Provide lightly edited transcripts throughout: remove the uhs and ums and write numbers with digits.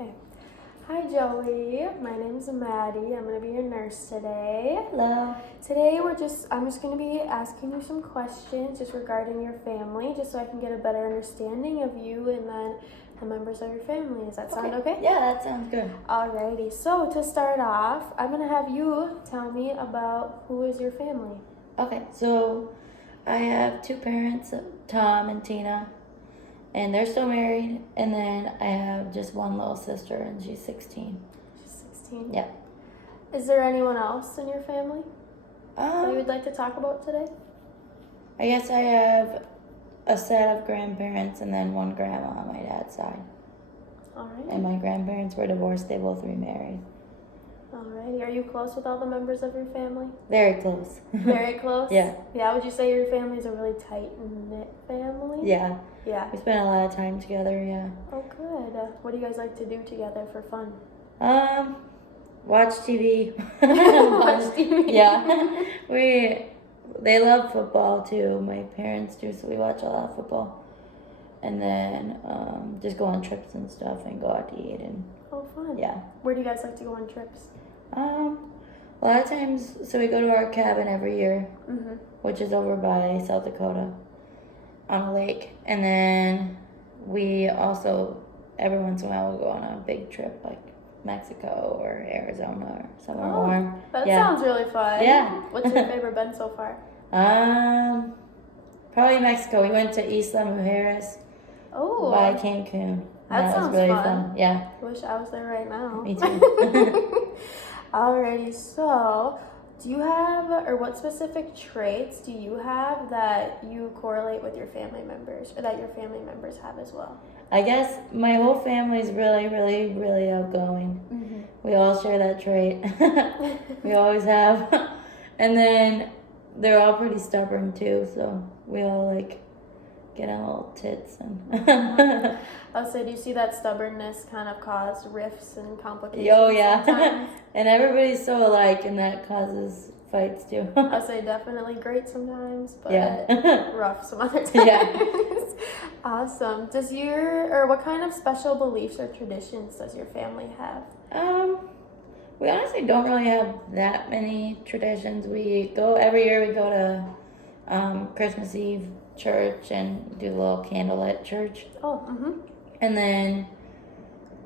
Okay. Hi, Joey. My name's Maddie. I'm going to be your nurse today. Hello. Today, I'm just going to be asking you some questions just regarding your family, just so I can get a better understanding of you and then the members of your family. Does that sound okay? Yeah, that sounds good. Alrighty. So, to start off, I'm going to have you tell me about who is your family. Okay, so I have two parents, Tom and Tina, and they're still married. And then I have just one little sister, and she's 16. She's 16? Yeah. Is there anyone else in your family that you would like to talk about today? I guess I have a set of grandparents and then one grandma on my dad's side. Alright. And my grandparents were divorced. They both remarried. Alrighty. Are you close with all the members of your family? Very close. Very close? Yeah. Yeah, would you say your family is a really tight-knit family? Yeah. Yeah. We spend a lot of time together, yeah. Oh, good. What do you guys like to do together for fun? Watch TV. Watch TV. Yeah. They love football too. My parents do, so we watch a lot of football. And then just go on trips and stuff and go out to eat and Oh, fun. yeah. Where do you guys like to go on trips? A lot of times, so we go to our cabin every year, which is over by South Dakota on a lake. And then we also, every once in a while, we'll go on a big trip like Mexico or Arizona or somewhere warm. That sounds really fun. Yeah. What's your favorite been so far? Probably Mexico. We went to Isla Mujeres by Cancun. That sounds was really fun. Yeah. Wish I was there right now. Me too. Alrighty, so do you have, or what specific traits do you have that you correlate with your family members, or that your family members have as well? I guess my whole family's really, really, really outgoing. We all share that trait. We always have. And then they're all pretty stubborn too, so we all get on little tits and So do you see that stubbornness kind of cause rifts and complications? Oh yeah. Sometimes? And everybody's so alike, and that causes fights too. I'll say definitely great sometimes, but rough some other times. Yeah. Awesome. What kind of special beliefs or traditions does your family have? We honestly don't really have that many traditions. Every year we go to Christmas Eve church and do a little candlelit church. And then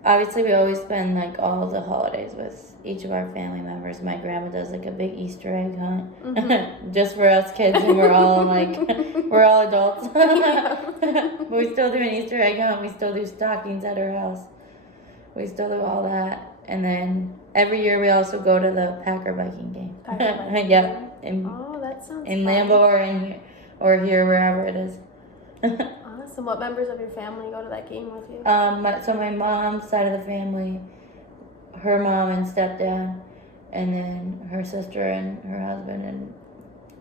obviously we always spend all the holidays with each of our family members. My grandma does a big Easter egg hunt just for us kids, and we're all we're all adults. But we still do an Easter egg hunt. We still do stockings at her house. We still do all that. And then every year we also go to the Packer Viking game. Yeah. That sounds in fun. Lambeau or here, wherever it is. Awesome. What members of your family go to that game with you? So my mom's side of the family, her mom and stepdad, and then her sister and her husband, and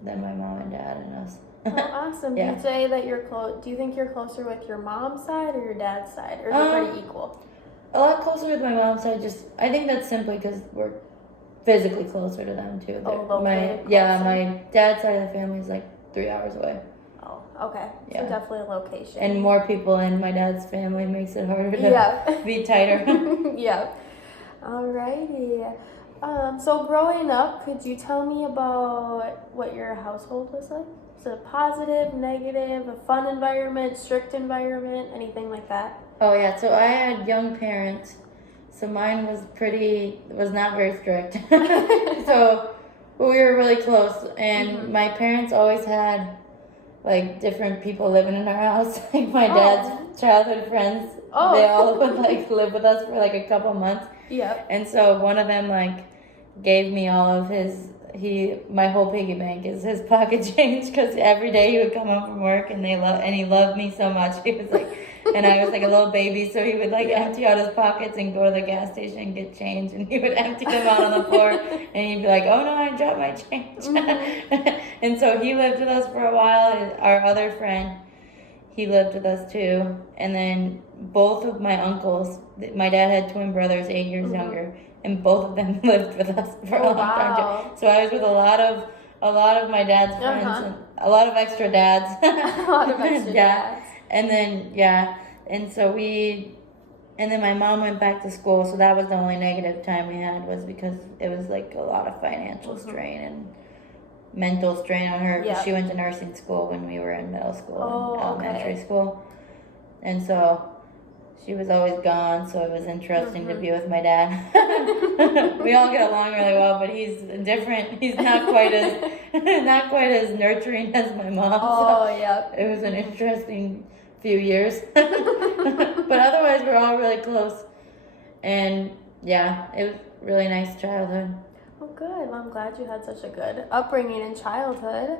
then my mom and dad and us. Oh, awesome. Yeah. Do you say that you're close? Do you think you're closer with your mom's side or your dad's side, or is it pretty equal? A lot closer with my mom's side. I think that's simply because we're physically closer to them too. My dad's side of the family is 3 hours away. Oh, okay. Yeah. So definitely a location. And more people in my dad's family makes it harder to be tighter. Yeah. Alrighty. So growing up, could you tell me about what your household was like? Is it a positive, negative, a fun environment, strict environment, anything like that? Oh yeah, so I had young parents, so mine was not very strict. So we were really close, and my parents always had different people living in our house. My dad's childhood friends, they all would live with us for a couple months. Yeah. And so one of them gave me all of my whole piggy bank is his pocket change, because every day he would come home from work and he loved me so much. He was and I was a little baby, so he would empty out his pockets and go to the gas station and get change, and he would empty them out on the floor, and he'd be like, "Oh no, I dropped my change." And so he lived with us for a while. Our other friend, he lived with us too, and then both of my uncles. My dad had twin brothers, 8 years younger, and both of them lived with us for a long time. So I was with a lot of my dad's friends and a lot of extra dads. A lot of extra dads. And then and so And then my mom went back to school, so that was the only negative time we had, was because it was like a lot of financial strain and mental strain on her, because she went to nursing school when we were in middle school and elementary school. And so she was always gone, so it was interesting to be with my dad. We all get along really well, but he's different. He's not quite as nurturing as my mom. Oh, so it was an interesting few years. But otherwise, we're all really close. And yeah, it was a really nice childhood. Oh, good. Well, I'm glad you had such a good upbringing in childhood.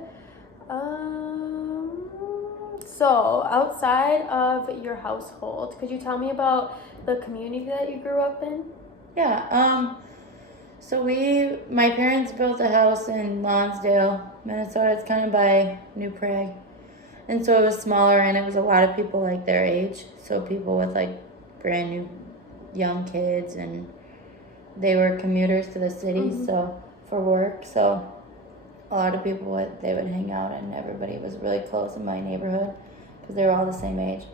So, outside of your household, could you tell me about the community that you grew up in? Yeah. So my parents built a house in Lonsdale, Minnesota. It's kind of by New Prague. And so it was smaller, and it was a lot of people like their age. So people with like brand new young kids, and they were commuters to the city, so for work. So a lot of people they would hang out, and everybody was really close in my neighborhood because they were all the same age.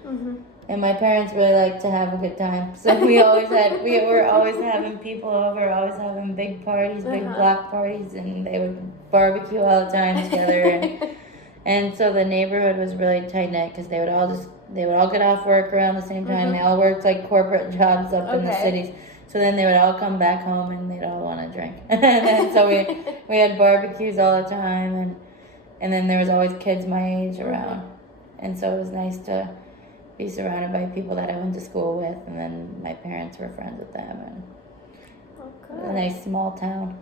And my parents really liked to have a good time, so we were always having people over, always having big parties, big block parties, and they would barbecue all the time together. And so the neighborhood was really tight knit because they would all get off work around the same time. They all worked like corporate jobs up in the cities. So then they would all come back home and they'd all want to drink. And so we had barbecues all the time, and then there was always kids my age around. And so it was nice to be surrounded by people that I went to school with, and then my parents were friends with them, and a nice small town.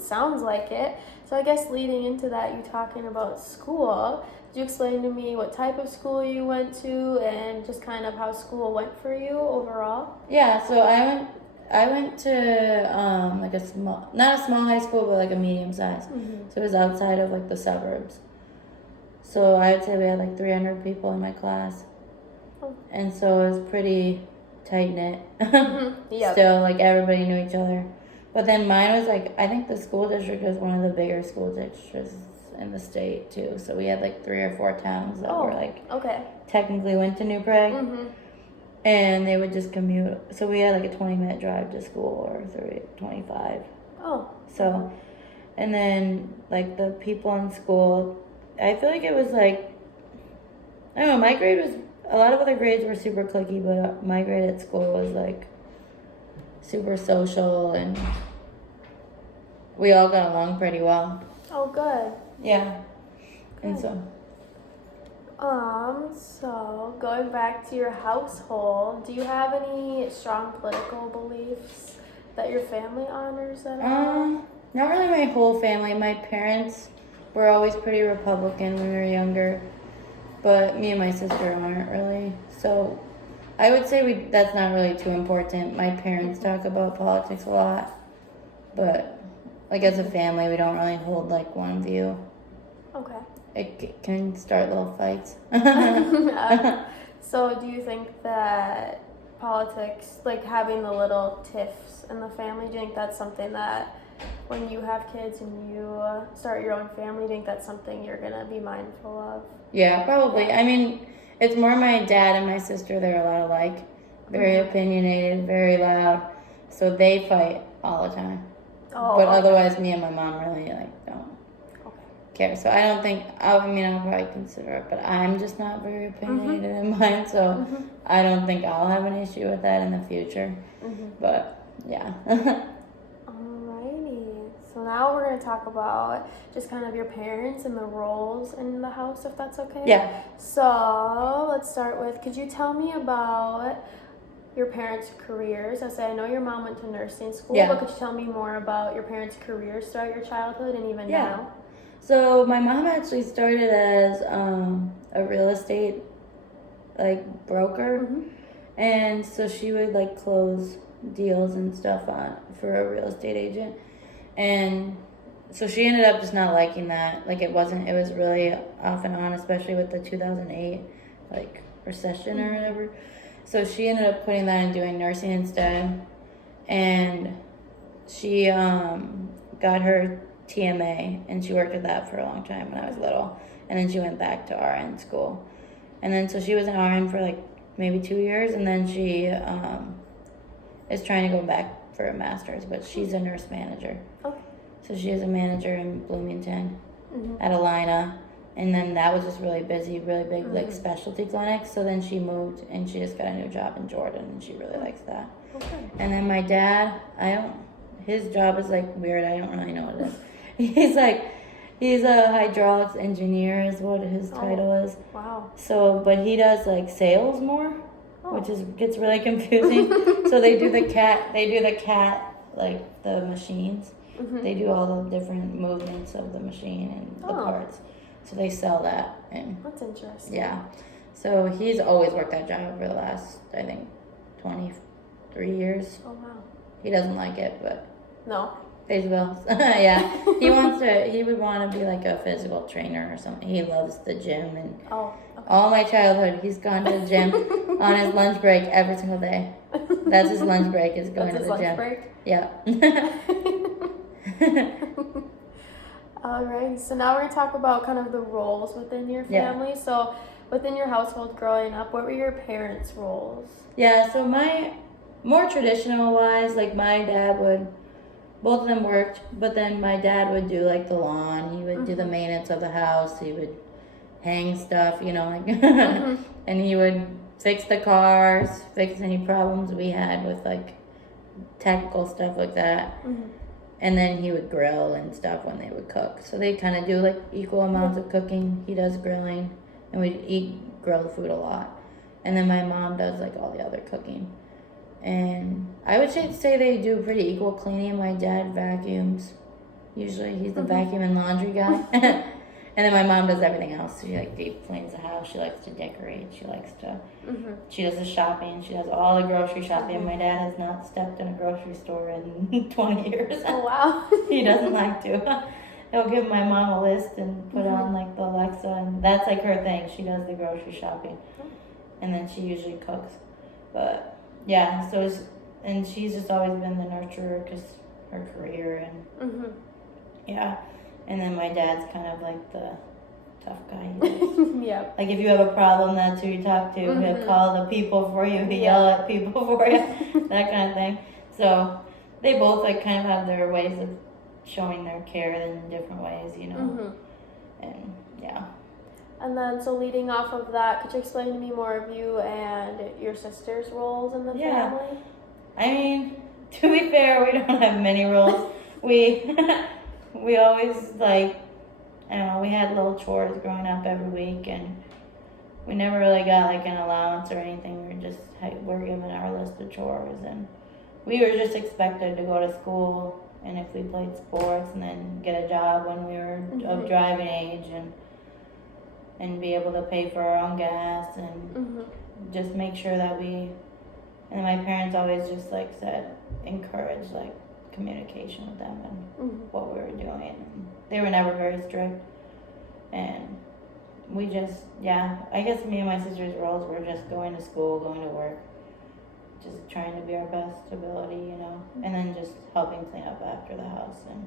Sounds like it. So I guess leading into that, you talking about school, could you explain to me what type of school you went to and just kind of how school went for you overall? Yeah, so I went to like not a small high school, but like a medium size. So it was outside of like the suburbs. So I would say we had like 300 people in my class. And so it was pretty tight knit. Still, like everybody knew each other. But then mine was like, I think the school district was one of the bigger school districts in the state too. So we had like 3 or 4 towns that were like technically went to New Prague. And they would just commute. So we had like a 20-minute drive to school, or 25. So, and then like the people in school, I feel like it was like, I don't know, my grade was, a lot of other grades were super cliquey, but my grade at school was like super social, and we all got along pretty well. Oh, good. Yeah. Good. And so. So going back to your household, do you have any strong political beliefs that your family honors at all? Not really my whole family. My parents were always pretty Republican when we were younger, but me and my sister aren't really. So I would say that's not really too important. My parents talk about politics a lot, but like as a family, we don't really hold like one view. Okay. It can start little fights. So do you think that politics, like having the little tiffs in the family, do you think that's something that when you have kids and you start your own family, do you think that's something you're going to be mindful of? Yeah, probably. I mean, it's more my dad and my sister, they're a lot alike. Very opinionated, very loud. So they fight all the time. But otherwise, me and my mom really like don't care. So I don't think, I'll probably consider it, but I'm just not very opinionated in mine, so I don't think I'll have an issue with that in the future. But yeah. Alrighty. So now we're going to talk about just kind of your parents and the roles in the house, if that's okay? Yeah. So let's start with, could you tell me about your parents' careers? I know your mom went to nursing school, but could you tell me more about your parents' careers throughout your childhood and even now? So my mom actually started as a real estate broker, and so she would close deals and stuff for a real estate agent, and so she ended up just not liking that. It was really off and on, especially with the 2008 recession or whatever. So she ended up quitting that and doing nursing instead, and she got her TMA, and she worked at that for a long time when I was little, and then she went back to RN school, and then so she was an RN for maybe 2 years, and then she is trying to go back for a master's, but she's a nurse manager. Okay. So she is a manager in Bloomington Mm-hmm. at Alina, and then that was just really busy, really big Mm-hmm. like specialty clinic. So then she moved and she just got a new job in Jordan, and she really likes that. Okay. And then my dad, his job is like weird. I don't really know what it is. He's a hydraulics engineer is what his title is. Wow. So, but he does like sales more, which gets really confusing. So they do the cat, like the machines. Mm-hmm. They do all the different movements of the machine and the parts. So they sell that, and That's interesting. yeah. So he's always worked that job for the last, I think, 23 years. Oh wow. He doesn't like it, but No. pays bills. Yeah. He would want to be like a physical trainer or something. He loves the gym, and Oh. Okay. all my childhood, he's gone to the gym on his lunch break every single day. That's his lunch break, is going That's to his the lunch gym. break? Yeah. Alright, so now we're going to talk about kind of the roles within your Yeah. family. So, within your household growing up, what were your parents' roles? Yeah, so my, more traditional wise, like my dad would, both of them worked, but then my dad would do like the lawn, he would do the maintenance of the house, he would hang stuff, like, and he would fix the cars, fix any problems we had with like technical stuff like that. Mm-hmm. And then he would grill and stuff when they would cook. So they kind of do like equal amounts of cooking. He does grilling, and we grill the food a lot. And then my mom does like all the other cooking. And I would say they do pretty equal cleaning. My dad vacuums. Usually he's the vacuum and laundry guy. And then my mom does everything else. She like deep cleans the house. She likes to decorate. She likes to. She does the shopping. She does all the grocery shopping. My dad has not stepped in a grocery store in 20 years. Oh wow. He doesn't like to. He'll give my mom a list and put on like the Alexa, and that's like her thing. She does the grocery shopping, and then she usually cooks. But yeah, and she's just always been the nurturer because her career and yeah. And then my dad's kind of like the tough guy. Yeah. Like if you have a problem, that's who you talk to. He'll call the people for you. He'll yell at people for you. That kind of thing. So they both like kind of have their ways of showing their care in different ways, And yeah. And then, so leading off of that, could you explain to me more of you and your sister's roles in the family? I mean, to be fair, we don't have many roles. We always like, I don't know, we had little chores growing up every week, and we never really got like an allowance or anything. We're given our list of chores, and we were just expected to go to school, and if we played sports, and then get a job when we were of driving age, and be able to pay for our own gas, and just make sure that and my parents always just like said, encourage like communication with them and what we were doing. And they were never very strict, and we just, I guess me and my sister's roles were just going to school, going to work, just trying to be our best ability, and then just helping clean up after the house. And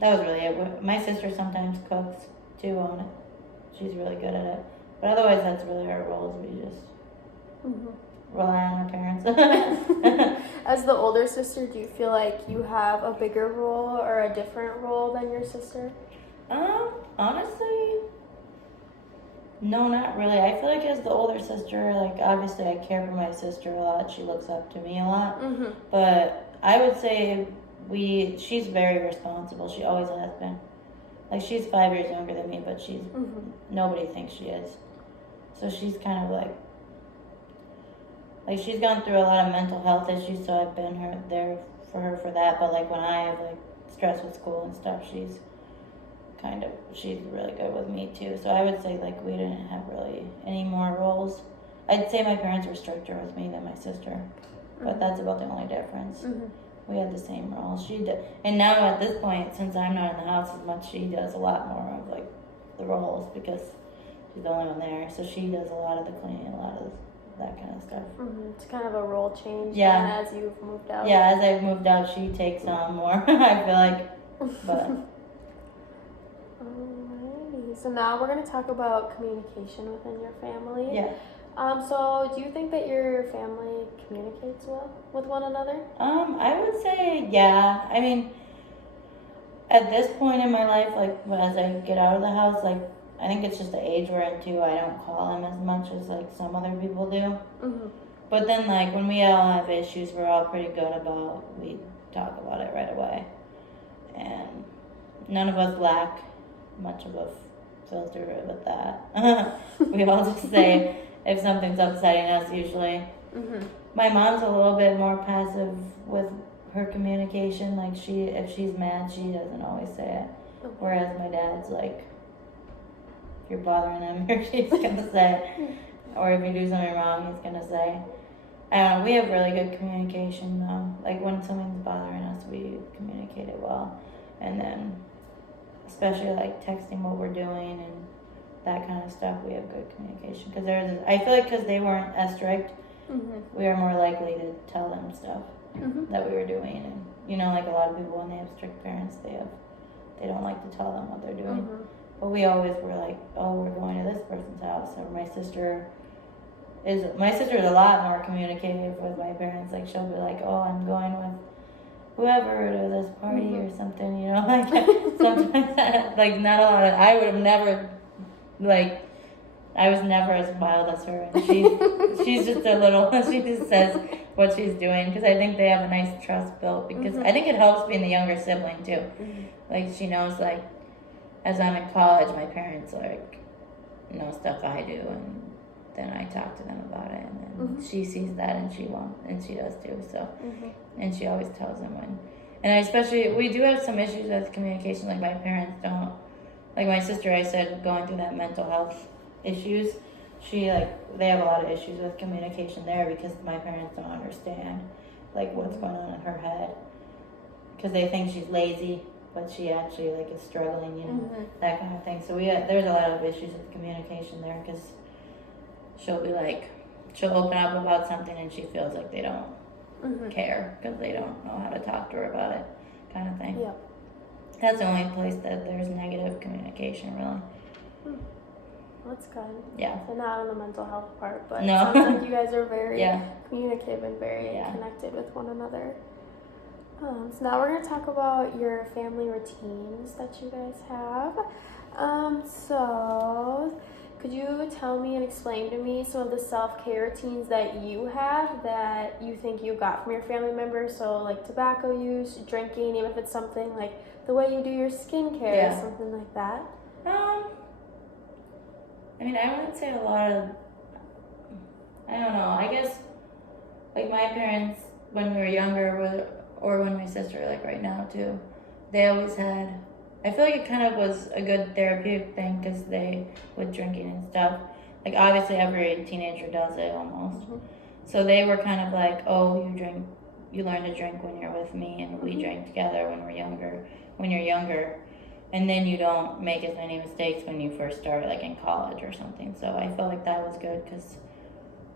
that was really it. My sister sometimes cooks too on it. She's really good at it. But otherwise, that's really our roles. We just rely on our parents. As the older sister, do you feel like you have a bigger role or a different role than your sister? Honestly, no, not really. I feel like as the older sister, like obviously I care for my sister a lot. She looks up to me a lot. But I would say she's very responsible. She always has been. Like she's 5 years younger than me, but nobody thinks she is. So she's kind of like she's gone through a lot of mental health issues, so I've been there for her for that. But like when I have like stress with school and stuff, she's really good with me too. So I would say like we didn't have really any more roles. I'd say my parents were stricter with me than my sister, but that's about the only difference. We had the same roles. She did, and now at this point, since I'm not in the house as much, she does a lot more of like the roles because she's the only one there. So she does a lot of the cleaning, a lot of that kind of stuff. It's kind of a role change. Yeah. As you've moved out. Yeah, as I've moved out, she takes on more. I feel like, but. Alrighty. So now we're going to talk about communication within your family. Yeah. So do you think that your family communicates well with one another? I would say yeah. I mean, at this point in my life, like as I get out of the house, like I think it's just the age we're in too. I don't call him as much as like some other people do. Mm-hmm. But then like when we all have issues, we're all pretty good about we talk about it right away, and none of us lack much of a filter with that. We all just say if something's upsetting us usually. Mm-hmm. My mom's a little bit more passive with her communication. Like if she's mad, she doesn't always say it. Okay. Whereas my dad's like, if you're bothering him, he's gonna say, or if you do something wrong, he's gonna say. We have really good communication though. Like when something's bothering us, we communicate it well, and then especially like texting what we're doing and that kind of stuff, we have good communication. Because I feel like because they weren't as strict, Mm-hmm. we are more likely to tell them stuff Mm-hmm. that we were doing. And you know, like a lot of people when they have strict parents, they don't like to tell them what they're doing. Mm-hmm. But we always were like, oh, we're going to this person's house. Or my sister is a lot more communicative with my parents. Like she'll be like, oh, I'm going with whoever to this party Mm-hmm. or something, you know, like sometimes like not a lot of, I would have never like, I was never as wild as her, and she's just a little, she just says what she's doing, because I think they have a nice trust built, because Mm-hmm. I think it helps being the younger sibling too. Mm-hmm. Like she knows, like as I'm in college, my parents like know stuff I do, and then I talk to them about it, and then Mm-hmm. she sees that and she won't, and she does too. So, Mm-hmm. and she always tells them when. And I especially, we do have some issues with communication. Like my parents don't, like my sister, I said, going through that mental health issues. They have a lot of issues with communication there because my parents don't understand like what's going on in her head, because they think she's lazy, but she actually like is struggling, you know, Mm-hmm. that kind of thing. So there's a lot of issues with communication there, because she'll open up about something and she feels like they don't Mm-hmm. care because they don't know how to talk to her about it, kind of thing. Yep. That's the only place that there's negative communication, really. That's good. Yeah. So not on the mental health part, but No. it sounds like you guys are very Yeah. communicative and very Yeah. connected with one another. So now we're going to talk about your family routines that you guys have. So could you tell me and explain to me some of the self-care routines that you have that you think you got from your family members? So like tobacco use, drinking, even if it's something like the way you do your skincare, Yeah. something like that. I mean, I wouldn't say a lot of, I don't know, I guess, like my parents, when we were younger, or when my sister, like right now too, they always had, I feel like it kind of was a good therapeutic thing, because they, with drinking and stuff, like obviously every teenager does it almost. Mhm. So they were kind of like, oh, you learn to drink when you're with me, and we Mhm. drink together when you're younger. And then you don't make as many mistakes when you first start, like in college or something. So I felt like that was good, because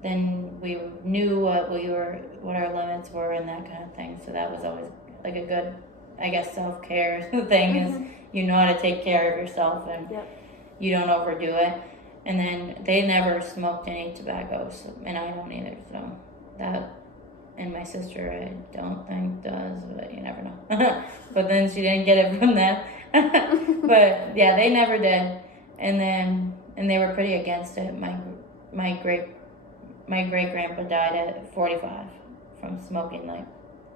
then we knew what our limits were and that kind of thing. So that was always like a good, I guess, self-care thing, is you know how to take care of yourself, and Yep. you don't overdo it. And then they never smoked any tobacco, and I don't either. So that, and my sister I don't think does, but you never know. But then she didn't get it from that. But yeah, they never did. And they were pretty against it. My great grandpa died at 45 from smoking like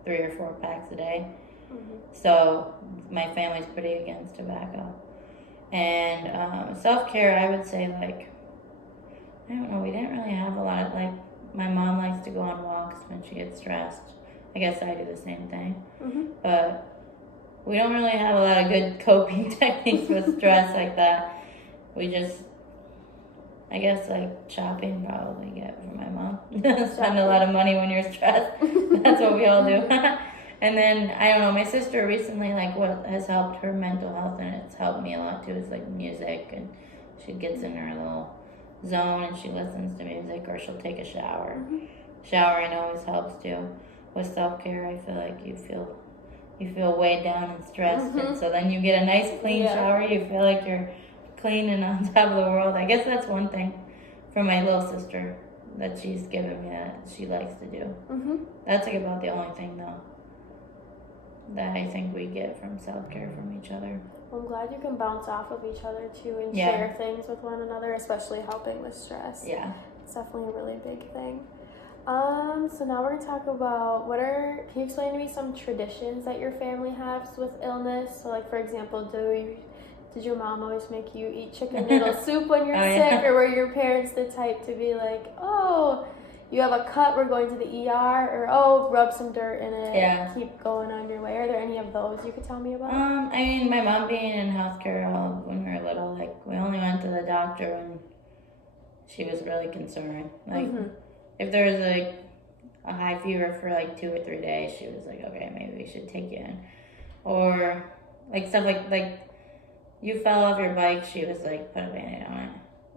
3 or 4 packs a day. Mhm. So my family's pretty against tobacco. And self-care, I would say, like, I don't know, we didn't really have a lot. Like, my mom likes to go on walks when she gets stressed. I guess I do the same thing. Mhm. But we don't really have a lot of good coping techniques with stress like that. We just, I guess, like shopping probably get from my mom. Spend a lot of money when you're stressed. That's what we all do. And then, I don't know, my sister recently, like, what has helped her mental health, and it's helped me a lot too, is like music. And she gets in her little zone and she listens to music, or she'll take a shower. Mhm. Showering always helps too. With self-care, I feel like you feel weighed down and stressed, and so then you get a nice clean Yeah. shower, you feel like you're clean and on top of the world. I guess that's one thing from my little sister. that she's given me that she likes to do. Mm-hmm. That's like about the only thing though that I think we get from self-care from each other. Well, I'm glad you can bounce off of each other too and Yeah. share things with one another, especially helping with stress. Yeah. It's definitely a really big thing. So now we're gonna talk about can you explain to me some traditions that your family has with illness? So like, for example, did your mom always make you eat chicken noodle soup when you're Oh, sick? yeah. Or were your parents the type to be like, oh, you have a cut, we're going to the ER, or oh, rub some dirt in it, Yeah. keep going on your way? Are there any of those you could tell me about? I mean, my mom being in healthcare when we were little, like we only went to the doctor when she was really concerned. Like if there was like a high fever for like 2 or 3 days, she was like, okay, maybe we should take you in. Or like stuff like you fell off your bike, she was like, put a Band-Aid on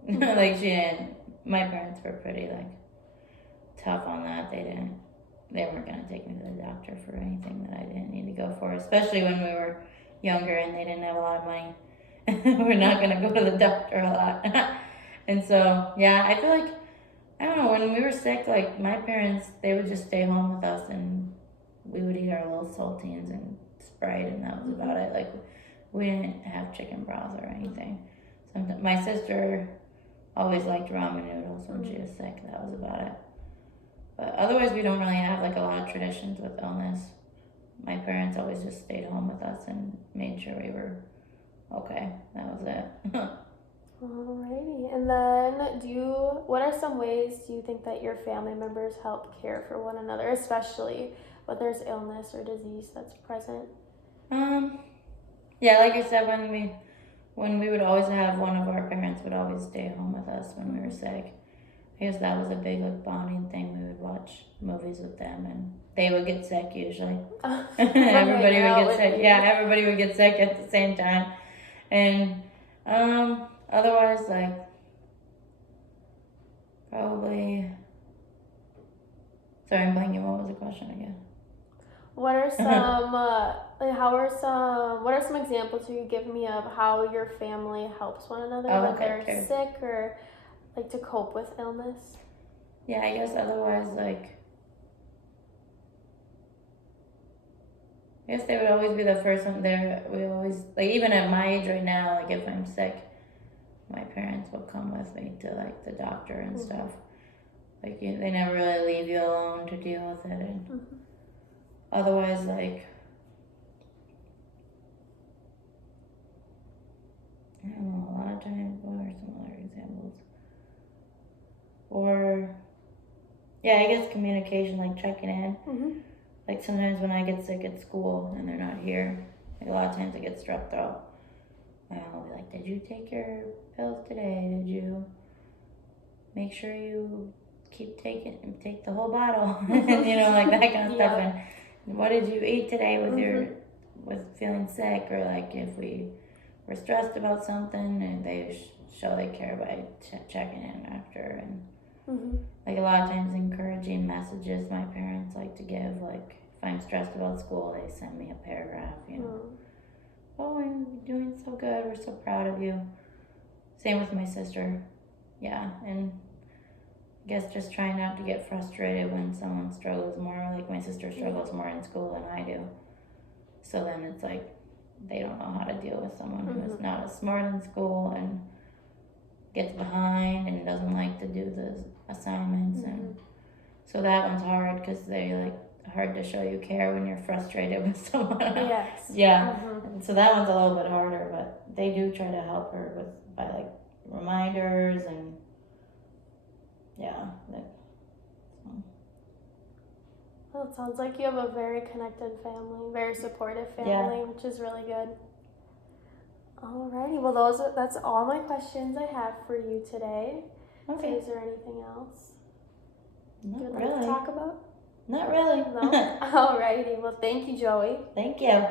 it. Like she didn't. My parents were pretty like tough on that. They weren't gonna take me to the doctor for anything that I didn't need to go for, especially when we were younger and they didn't have a lot of money. We're not gonna go to the doctor a lot. And so yeah, I feel like, I don't know, when we were sick, like my parents, they would just stay home with us and we would eat our little saltines and Sprite and that was about it. Like we didn't have chicken broth or anything. My sister always liked ramen noodles when she was sick. That was about it. But otherwise, we don't really have like a lot of traditions with illness. My parents always just stayed home with us and made sure we were okay. That was it. Alrighty. And then what are some ways do you think that your family members help care for one another, especially when there's illness or disease that's present? Yeah, like I said, when we would always have one of our parents would always stay home with us when we were sick. I guess that was a big like bonding thing. We would watch movies with them and they would get sick usually. Everybody would get sick. Yeah, everybody would get sick at the same time. And otherwise, like, probably. Sorry, I'm blanking. What was the question again? What are some what are some examples you could give me of how your family helps one another when they're sick or like to cope with illness? Yeah, I guess otherwise, like, I guess they would always be the first one there. We always, like, even at my age right now, like, if I'm sick, my parents will come with me to, like, the doctor and stuff. Like, they never really leave you alone to deal with it. And otherwise, like, I don't know, a lot of times, what are some other examples? Or, yeah, I guess communication, like checking in. Like sometimes when I get sick at school and they're not here, like a lot of times I get strep throat. My mom will be like, did you take your pills today? Did you make sure you take the whole bottle? You know, like that kind of stuff. And what did you eat today with feeling sick? Or like if we were stressed about something, and they show they care by checking in after. And like a lot of times encouraging messages my parents like to give, like if I'm stressed about school, they send me a paragraph, you know. Oh, I'm doing so good, we're so proud of you. Same with my sister. Yeah, and I guess just trying not to get frustrated when someone struggles more. Like my sister struggles more in school than I do. So then it's like they don't know how to deal with someone who is not as smart in school and gets behind and doesn't like to do the assignments. And so that one's hard because they like hard to show you care when you're frustrated with someone else. Yes. Yeah. And so that one's a little bit harder, but they do try to help her by like reminders and Well, it sounds like you have a very connected family, very supportive family, which is really good. Alrighty, well that's all my questions I have for you today. Okay. Is there anything else Not you'd really. like to talk about? Not really. No? Alrighty, well thank you, Joey. Thank you.